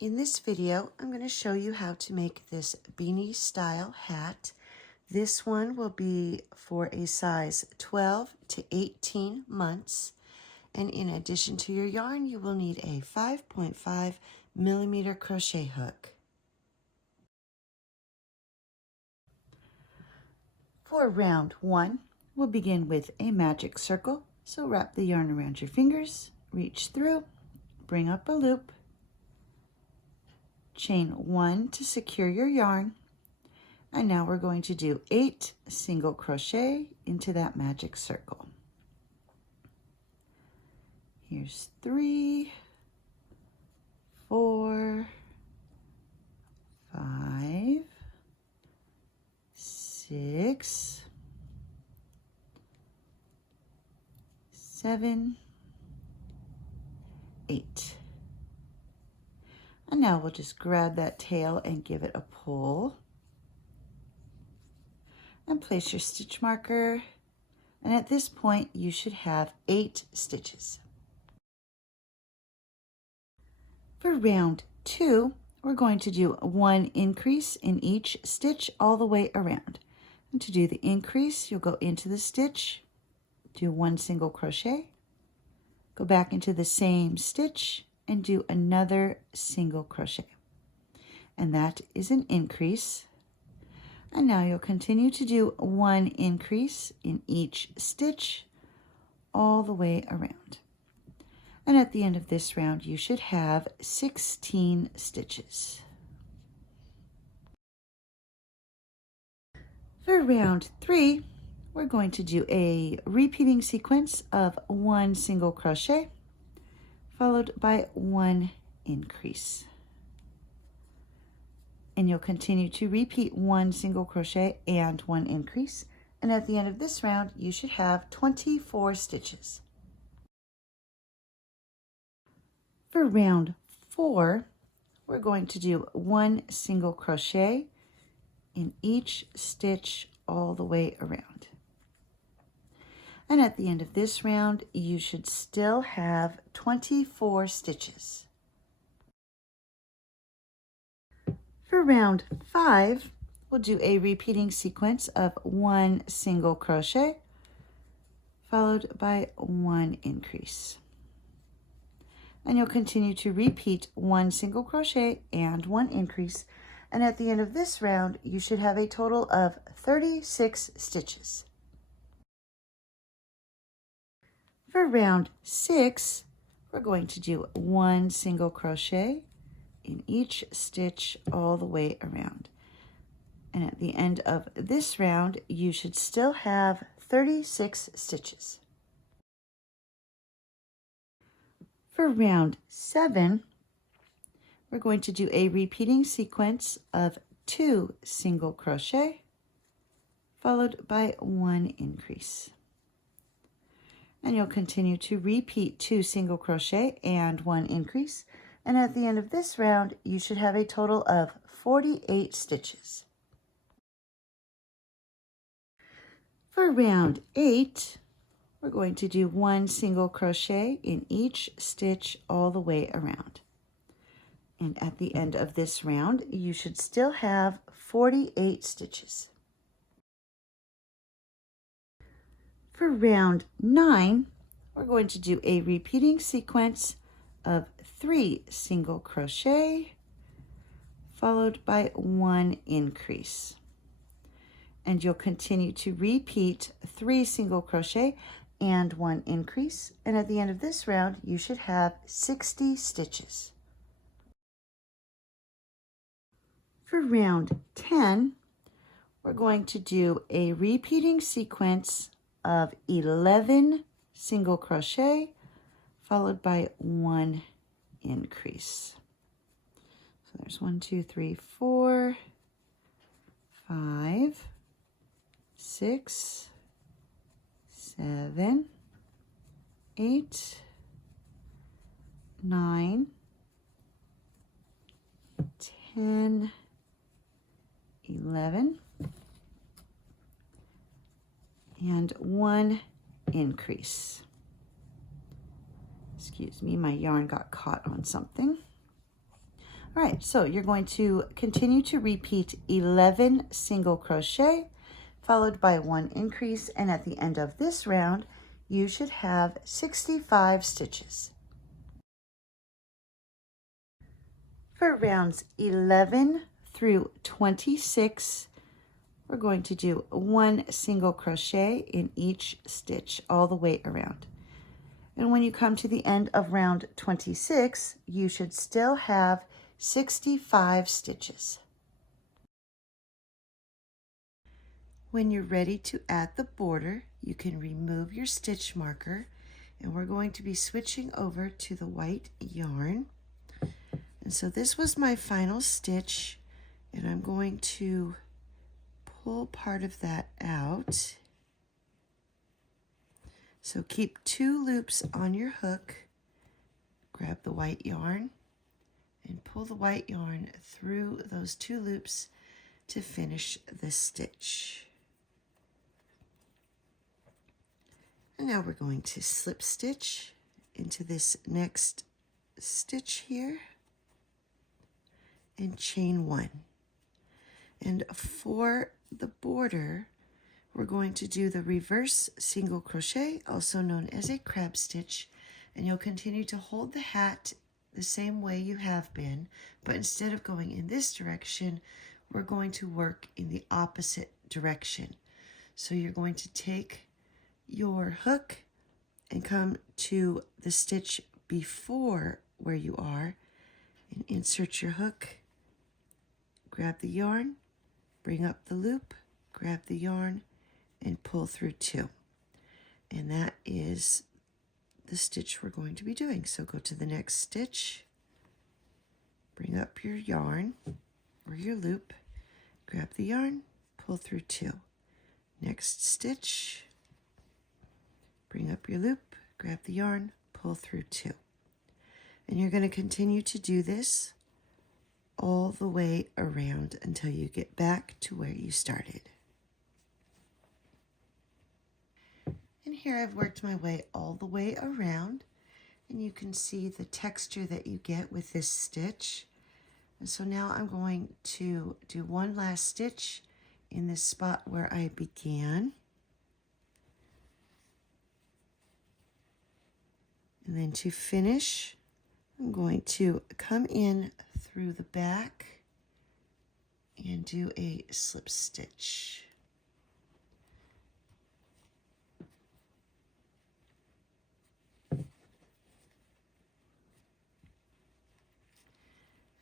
In this video, I'm going to show you how to make this beanie style hat. This one will be for a size 12 to 18 months. And in addition to your yarn, you will need a 5.5 millimeter crochet hook. For round 1, we'll begin with a magic circle. So wrap the yarn around your fingers, reach through, bring up a loop, chain 1 to secure your yarn, and now we're going to do 8 single crochet into that magic circle. Here's 3, 4, 5, 6, 7, 8. And now we'll just grab that tail and give it a pull. And place your stitch marker. And at this point, you should have 8 stitches. For round 2, we're going to do 1 increase in each stitch all the way around. And to do the increase, you'll go into the stitch, do 1 single crochet, go back into the same stitch, and do another single crochet. And that is an increase. And now you'll continue to do 1 increase in each stitch all the way around. And at the end of this round, you should have 16 stitches. For round 3, we're going to do a repeating sequence of 1 single crochet, followed by 1 increase. And you'll continue to repeat 1 single crochet and 1 increase. And at the end of this round, you should have 24 stitches. For round 4, we're going to do 1 single crochet in each stitch all the way around. And at the end of this round, you should still have 24 stitches. For round 5, we'll do a repeating sequence of 1 single crochet, followed by 1 increase. And you'll continue to repeat 1 single crochet and 1 increase. And at the end of this round, you should have a total of 36 stitches. For round 6, we're going to do 1 single crochet in each stitch all the way around. And at the end of this round, you should still have 36 stitches. For round 7, we're going to do a repeating sequence of 2 single crochet, followed by 1 increase. And you'll continue to repeat 2 single crochet and 1 increase. And at the end of this round, you should have a total of 48 stitches. For round 8, we're going to do 1 single crochet in each stitch all the way around. And at the end of this round, you should still have 48 stitches. For round 9, we're going to do a repeating sequence of 3 single crochet, followed by 1 increase. And you'll continue to repeat 3 single crochet and 1 increase. And at the end of this round, you should have 60 stitches. For round 10, we're going to do a repeating sequence of 11 single crochet, followed by 1 increase. So there's 1, 2, 3, 4, 5, 6, 7, 8, 9, 10, 11, and 1 increase. Excuse me, my yarn got caught on something. All right, so you're going to continue to repeat 11 single crochet, followed by 1 increase, and at the end of this round, you should have 65 stitches. For rounds 11 through 26, we're going to do 1 single crochet in each stitch all the way around. And when you come to the end of round 26, you should still have 65 stitches. When you're ready to add the border, you can remove your stitch marker, and we're going to be switching over to the white yarn. And so this was my final stitch, and I'm going to pull part of that out. So keep 2 loops on your hook, grab the white yarn, and pull the white yarn through those 2 loops to finish the stitch. And now we're going to slip stitch into this next stitch here and chain 1. And for the border, we're going to do the reverse single crochet, also known as a crab stitch, and you'll continue to hold the hat the same way you have been, but instead of going in this direction, we're going to work in the opposite direction. So you're going to take your hook and come to the stitch before where you are and insert your hook, grab the yarn, bring up the loop, grab the yarn, and pull through 2. And that is the stitch we're going to be doing. So go to the next stitch, bring up your yarn or your loop, grab the yarn, pull through 2. Next stitch, bring up your loop, grab the yarn, pull through 2. And you're going to continue to do this all the way around until you get back to where you started. And here I've worked my way all the way around, and you can see the texture that you get with this stitch. And so now I'm going to do one last stitch in this spot where I began. And then to finish, I'm going to come in through the back and do a slip stitch.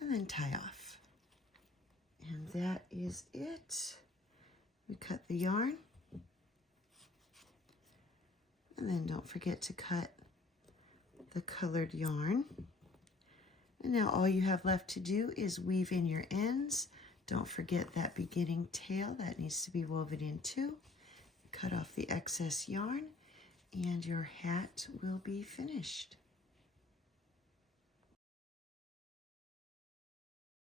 And then tie off. And that is it. We cut the yarn. And then don't forget to cut the colored yarn. And now all you have left to do is weave in your ends. Don't forget that beginning tail that needs to be woven in too. Cut off the excess yarn and your hat will be finished.